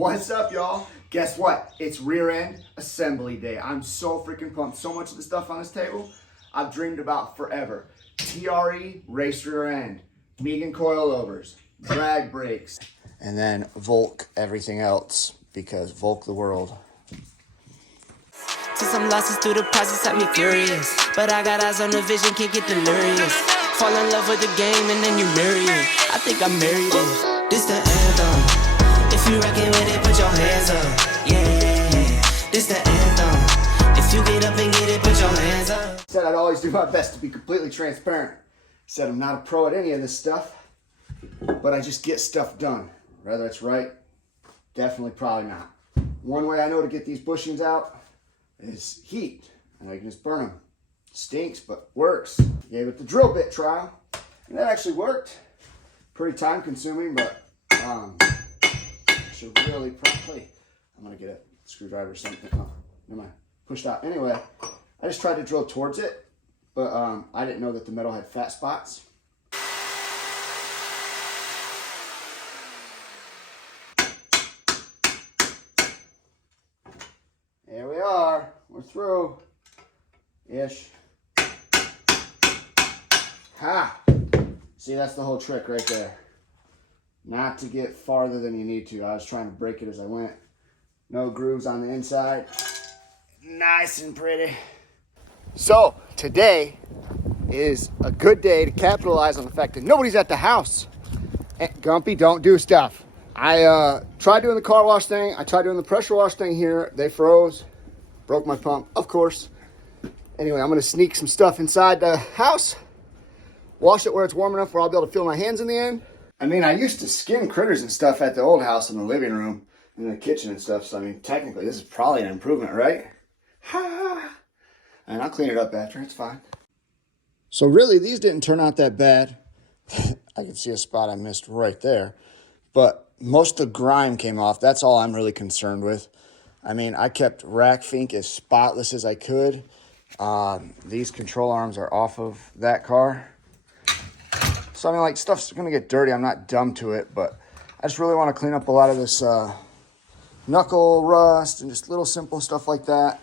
What's up, y'all? Guess what? It's rear end assembly day. I'm so freaking pumped. So much of the stuff on this table I've dreamed about forever. TRE race rear end, Megan coilovers, drag brakes, and then Volk everything else because Volk the world. To some losses through the process had me furious, but I got eyes on the vision, can't get delirious. Fall in love with the game and then you marry it. I think I married it. This the anthem. If you rockin' with it, put your hands up. Yeah, this the anthem. If you get up and get it, put your hands up. Said I'd always do my best to be completely transparent. Said I'm not a pro at any of this stuff, but I just get stuff done. Whether it's right, definitely probably not. One way I know to get these bushings out is heat, and I can just burn them. Stinks, but works. Gave it the drill bit trial, and that actually worked. Pretty time consuming, but should really probably, I'm gonna get a screwdriver or something. Oh, never mind. Pushed out. Anyway, I just tried to drill towards it, but I didn't know that the metal had fat spots. There we are. We're through. Ish. Ha! See, that's the whole trick right there. Not to get farther than you need to. I was trying to break it as I went. No grooves on the inside. Nice and pretty. So, today is a good day to capitalize on the fact that nobody's at the house. Gumpy, don't do stuff. I tried doing the car wash thing. I tried doing the pressure wash thing here. They froze. Broke my pump, of course. Anyway, I'm going to sneak some stuff inside the house. Wash it where it's warm enough where I'll be able to feel my hands in the end. I mean, I used to skin critters and stuff at the old house in the living room and the kitchen and stuff. So, I mean, technically, this is probably an improvement, right? Ha! And I'll clean it up after. It's fine. So, really, these didn't turn out that bad. I can see a spot I missed right there. But most of the grime came off. That's all I'm really concerned with. I mean, I kept rack fink as spotless as I could. These control arms are off of that car. So, I mean, like, stuff's going to get dirty. I'm not dumb to it, but I just really want to clean up a lot of this knuckle rust and just little simple stuff like that.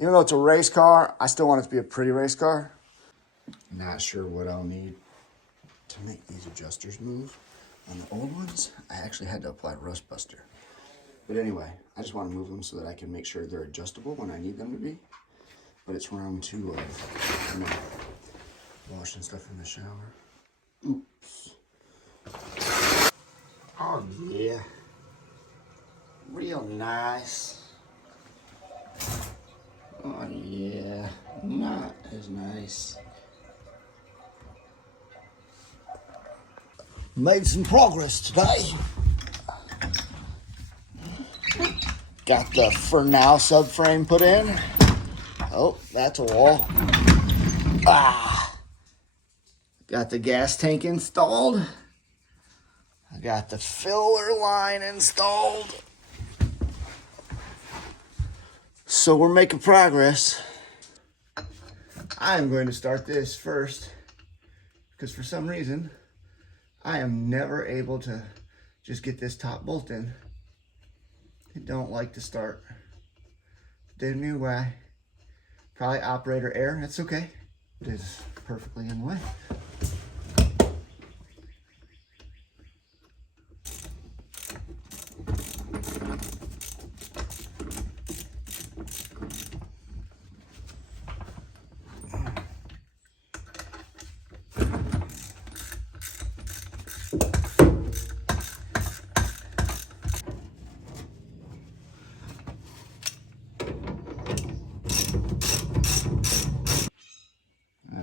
Even though it's a race car, I still want it to be a pretty race car. Not sure what I'll need to make these adjusters move. On the old ones, I actually had to apply Rust Buster. But anyway, I just want to move them so that I can make sure they're adjustable when I need them to be. But it's round two of washing stuff in the shower. Oops. Oh yeah. Real nice. Oh yeah. Not as nice. Made some progress today. Got the For Now subframe put in. Oh, that's a wall. Got the gas tank installed. I got the filler line installed. So we're making progress. I'm going to start this first because for some reason I am never able to just get this top bolt in. I don't like to start. Didn't know why. Probably operator error. That's okay. It is perfectly in the way.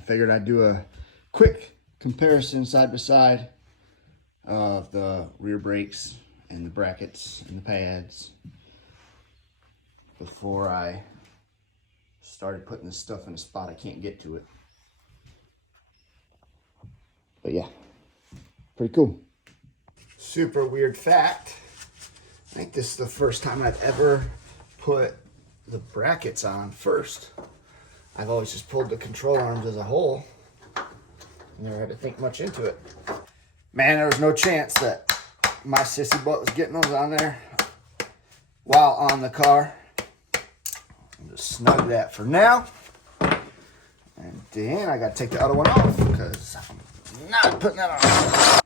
Figured I'd do a quick comparison side by side of the rear brakes and the brackets and the pads before I started putting this stuff in a spot I can't get to it. But yeah, pretty cool. Super weird fact. I think this is the first time I've ever put the brackets on first. I've always just pulled the control arms as a whole. Never had to think much into it. Man, there was no chance that my sissy butt was getting those on there. while on the car. I'll just snug that for now. And then I gotta take the other one off because I'm not putting that on.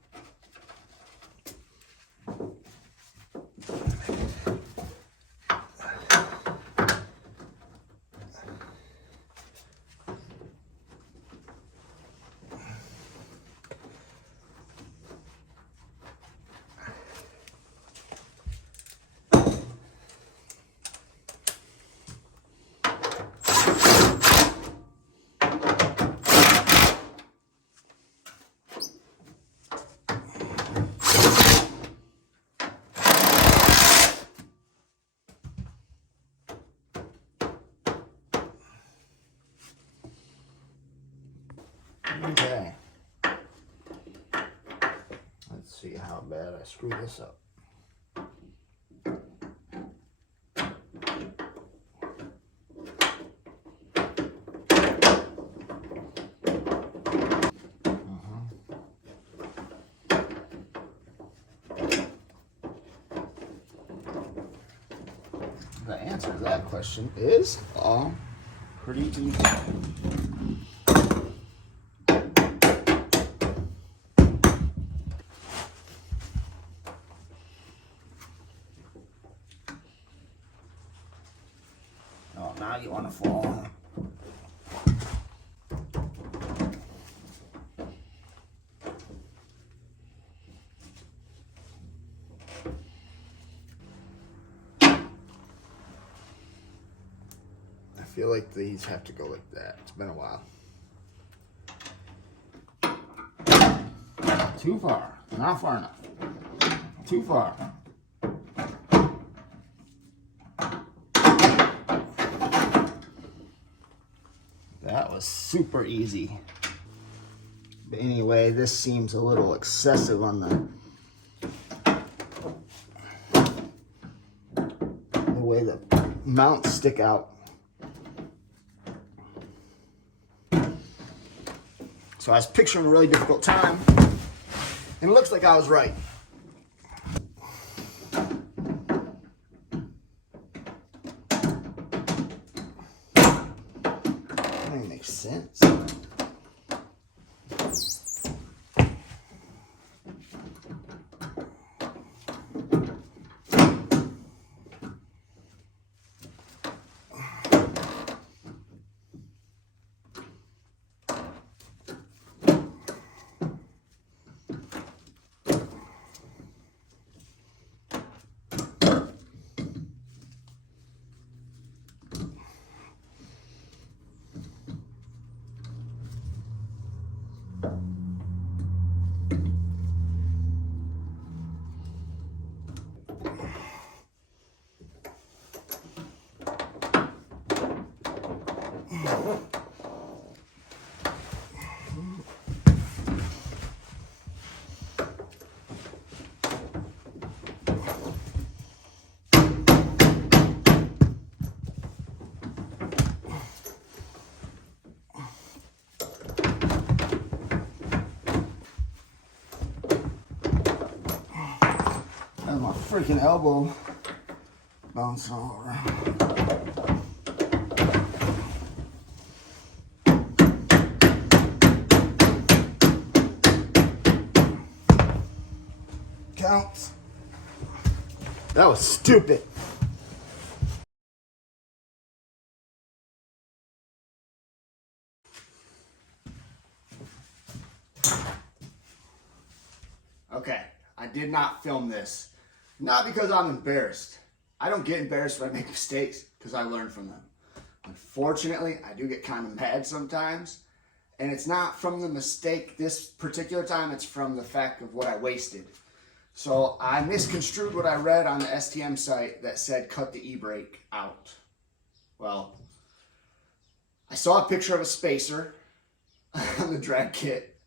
Okay. Let's see how bad I screw this up. The answer to that question is pretty easy. Oh, now you want to fall. I feel like these have to go like that. It's been a while. Too far. Not far enough. Too far. That was super easy. But anyway, this seems a little excessive on the way the mounts stick out. So I was picturing a really difficult time, and it looks like I was right. That makes sense. And my freaking elbow bouncing all around. Counts. That was stupid. Okay, I did not film this. Not because I'm embarrassed. I don't get embarrassed when I make mistakes because I learn from them. Unfortunately, I do get kind of mad sometimes. And it's not from the mistake this particular time, it's from the fact of what I wasted. So I misconstrued what I read on the STM site that said cut the e-brake out. Well, I saw a picture of a spacer on the drag kit,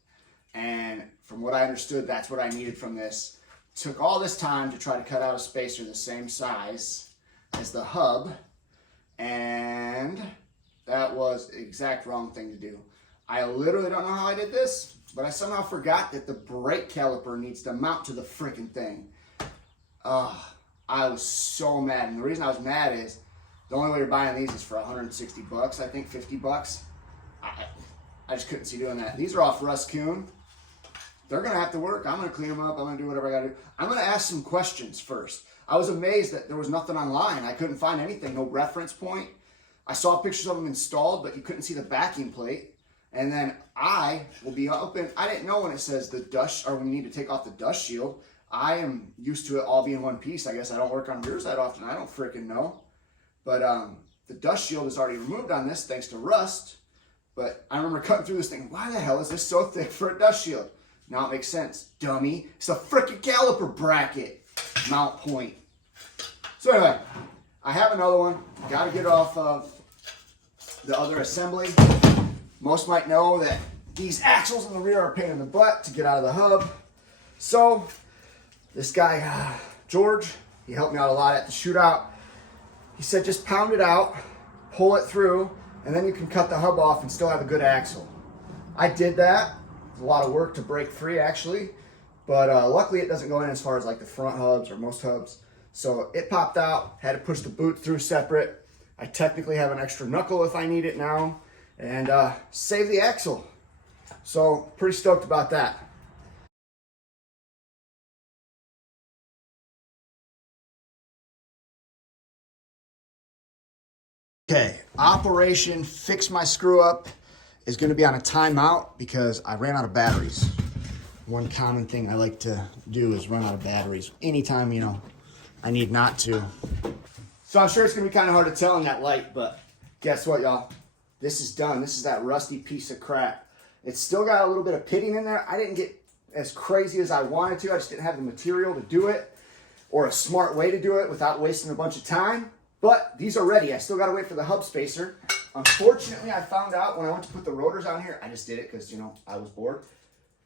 and from what I understood, that's what I needed from this. Took all this time to try to cut out a spacer the same size as the hub, and that was the exact wrong thing to do. I literally don't know how I did this, but I somehow forgot that the brake caliper needs to mount to the freaking thing. I I was so mad. And the reason I was mad is the only way you're buying these is for $160, I think, 50 bucks. I just couldn't see doing that. These are off Russ Kuhn. They're going to have to work. I'm going to clean them up. I'm going to do whatever I got to do. I'm going to ask some questions first. I was amazed that there was nothing online. I couldn't find anything, no reference point. I saw pictures of them installed, but you couldn't see the backing plate. And then I will be open. I didn't know when it says the dust, or when you need to take off the dust shield. I am used to it all being one piece. I guess I don't work on rears that often. I don't freaking know. But the dust shield is already removed on this thanks to rust. But I remember cutting through this thing. Why the hell is this so thick for a dust shield? Now it makes sense. Dummy. It's a freaking caliper bracket mount point. So anyway, I have another one. Got to get off of the other assembly. Most might know that these axles in the rear are a pain in the butt to get out of the hub. So this guy, George, he helped me out a lot at the shootout. He said just pound it out, pull it through, and then you can cut the hub off and still have a good axle. I did that. It's a lot of work to break free actually, but luckily it doesn't go in as far as like the front hubs or most hubs. So it popped out, had to push the boot through separate. I technically have an extra knuckle if I need it now, and save the axle. So pretty stoked about that. Okay, Operation Fix My Screw Up is going to be on a timeout because I ran out of batteries. One common thing I like to do is run out of batteries anytime, you know, I need not to. So I'm sure it's going to be kind of hard to tell in that light, but guess what, y'all? This is done. This is that rusty piece of crap. It's still got a little bit of pitting in there. I didn't get as crazy as I wanted to. I just didn't have the material to do it or a smart way to do it without wasting a bunch of time. But these are ready. I still got to wait for the hub spacer. Unfortunately, I found out when I went to put the rotors on here, I just did it because, you know, I was bored,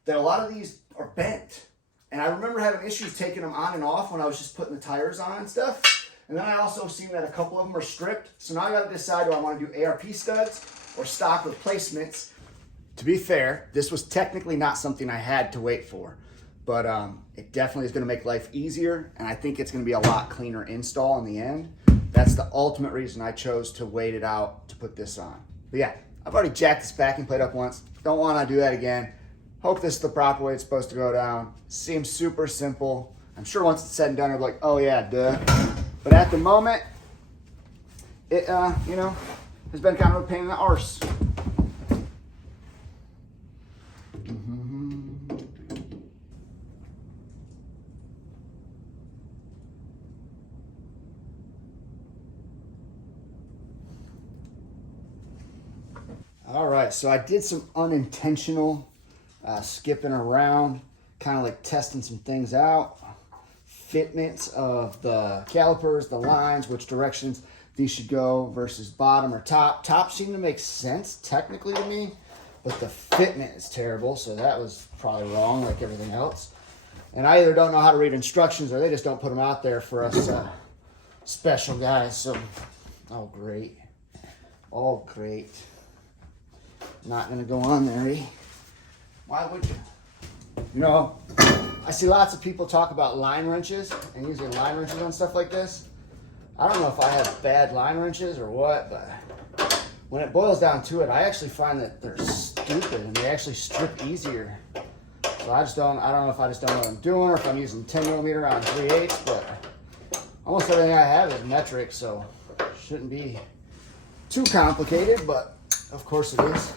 that a lot of these are bent. And I remember having issues taking them on and off when I was just putting the tires on and stuff. And then I also seen that a couple of them are stripped. So now I got to decide, do I want to do ARP studs or stock replacements? To be fair, this was technically not something I had to wait for. But it definitely is going to make life easier. And I think it's going to be a lot cleaner install in the end. That's the ultimate reason I chose to wait it out to put this on. But yeah, I've already jacked this backing plate up once. Don't want to do that again. Hope this is the proper way it's supposed to go down. Seems super simple. I'm sure once it's said and done, I'll be like, oh yeah, duh. But at the moment, it, you know, has been kind of a pain in the arse. All right, so I did some unintentional skipping around, kind of like testing some things out. Fitments of the calipers, the lines, which directions these should go versus bottom or top. Top seemed to make sense technically to me, but the fitment is terrible, so that was probably wrong like everything else. And I either don't know how to read instructions or they just don't put them out there for us special guys. So, oh great. Oh great. Not gonna go on there, eh? Why would you? You know, I see lots of people talk about line wrenches and using line wrenches on stuff like this. I don't know if I have bad line wrenches or what, but when it boils down to it, I actually find that they're stupid and they actually strip easier. So I don't know if I just don't know what I'm doing or if I'm using 10 millimeter on 3/8, but almost everything I have is metric, so it shouldn't be too complicated, but of course it is.